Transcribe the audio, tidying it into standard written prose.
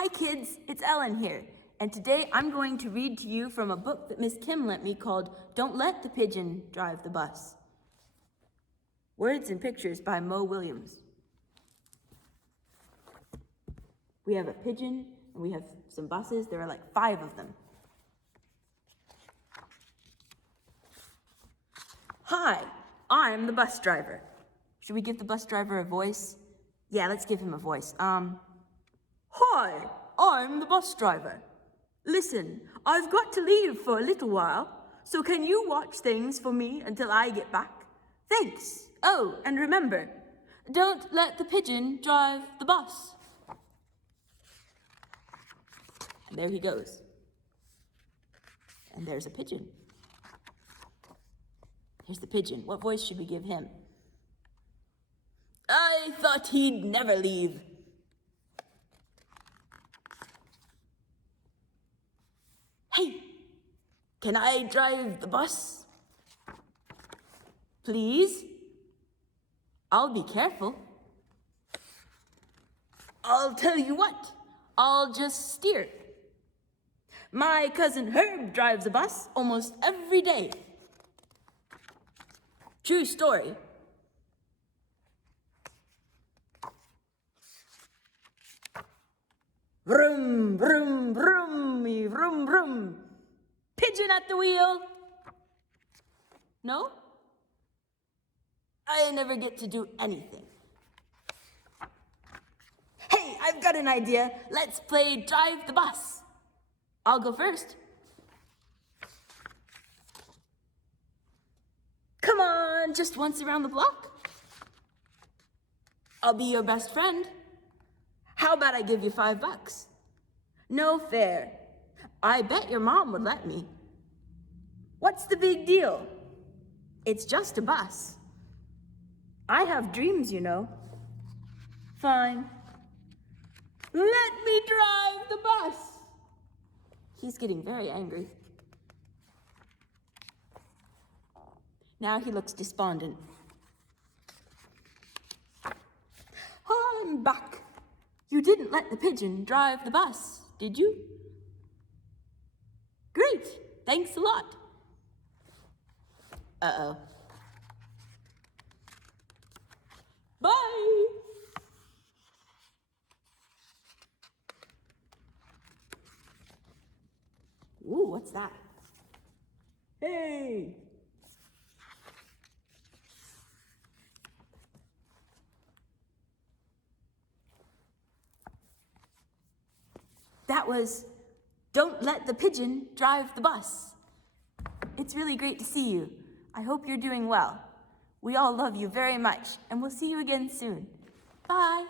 Hi kids, it's Ellen here, and today I'm going to read to you from a book that Miss Kim lent me called Don't Let the Pigeon Drive the Bus. Words and pictures by Mo Williams. We have a pigeon and we have some buses. There are like 5 of them. Hi, I'm the bus driver. Should we give the bus driver a voice? Yeah, let's give him a voice. Hi, I'm the bus driver. Listen, I've got to leave for a little while, so can you watch things for me until I get back? Thanks. Oh, and remember, don't let the pigeon drive the bus. And there he goes. And there's a pigeon. Here's the pigeon. What voice should we give him? I thought he'd never leave. Hey, can I drive the bus? Please? I'll be careful. I'll tell you what, I'll just steer. My cousin Herb drives a bus almost every day. True story. Vroom, vroom, vroom, vroom, vroom. Pigeon at the wheel. No? I never get to do anything. Hey, I've got an idea. Let's play Drive the Bus. I'll go first. Come on, just once around the block. I'll be your best friend. How about I give you $5? No fair. I bet your mom would let me. What's the big deal? It's just a bus. I have dreams, you know. Fine. Let me drive the bus. He's getting very angry. Now he looks despondent. I'm back. You didn't let the pigeon drive the bus, did you? Great, thanks a lot. Uh-oh. Bye. Ooh, what's that? Hey. That was Don't Let the Pigeon Drive the Bus. It's really great to see you. I hope you're doing well. We all love you very much, and we'll see you again soon. Bye.